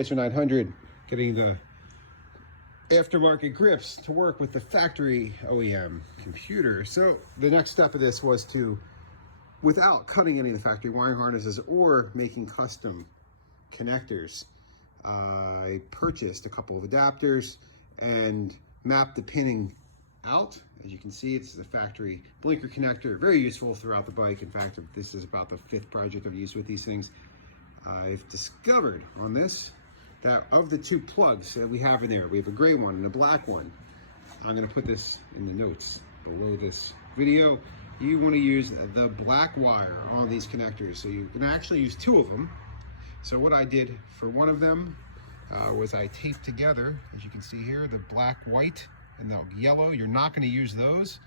Tracer 900, getting the aftermarket grips to work with the factory OEM computer. So the next step of this was to, without cutting any of the factory wiring harnesses or making custom connectors, I purchased a couple of adapters and mapped the pinning out. As you can see, it's the factory blinker connector, very useful throughout the bike. In fact, this is about the 5th project I've used with these things. I've discovered on this that of the 2 plugs that we have in there, we have a gray one and a black one. I'm going to put this in the notes below this video. You want to use the black wire on these connectors, so you can actually use 2 of them. So what I did for one of them was I taped together, as you can see here, the black, white, and the yellow. You're not going to use those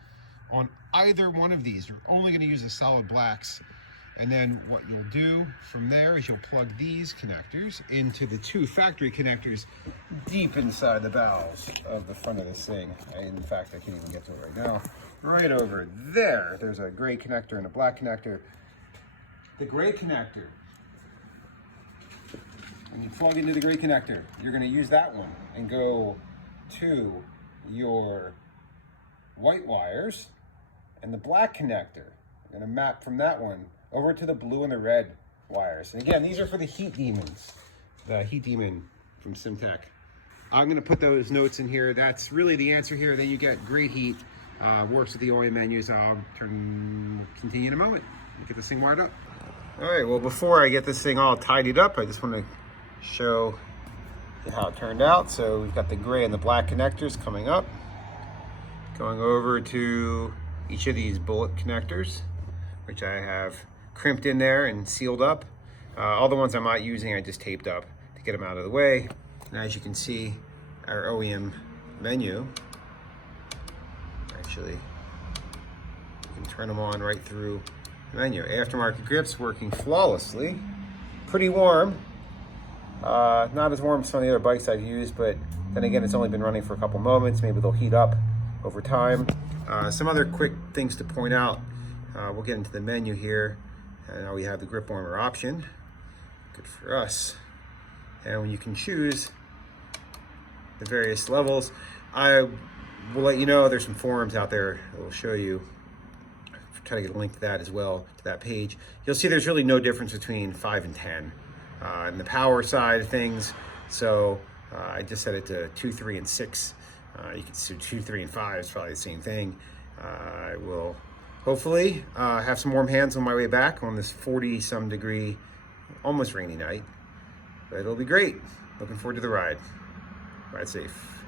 on either one of these. You're only going to use the solid blacks. And then what you'll do from there is you'll plug these connectors into the 2 factory connectors deep inside the bowels of the front of this thing. In fact, I can't even get to it right now. Right over there, there's a gray connector and a black connector. The gray connector, when you plug into the gray connector, you're going to use that one and go to your white wires, and the black connector, you're going to map from that one over to the blue and the red wires. And again, these are for the heat demons, the heat demon from SimTech. I'm going to put those notes in here. That's really the answer here. Then you get great heat, works with the OEM menus. I'll continue in a moment. Get this thing wired up. All right, well, before I get this thing all tidied up, I just want to show you how it turned out. So we've got the gray and the black connectors coming up, going over to each of these bullet connectors, which I have crimped in there and sealed up. All the ones I'm not using, I just taped up to get them out of the way. And as you can see, our OEM menu, actually, you can turn them on right through the menu. Aftermarket grips working flawlessly. Pretty warm. Not as warm as some of the other bikes I've used, but then again, it's only been running for a couple moments. Maybe they'll heat up over time. Some other quick things to point out. We'll get into the menu here. And now we have the grip warmer option. Good for us. And you can choose the various levels. I will let you know there's some forums out there that will show you. Try to get a link to that as well, to that page. You'll see there's really no difference between 5 and 10 in the power side of things. So I just set it to 2, 3, and 6. You can see 2, 3, and 5 is probably the same thing. I will hopefully have some warm hands on my way back on this 40-some degree, almost rainy night. But it'll be great. Looking forward to the ride. Ride safe.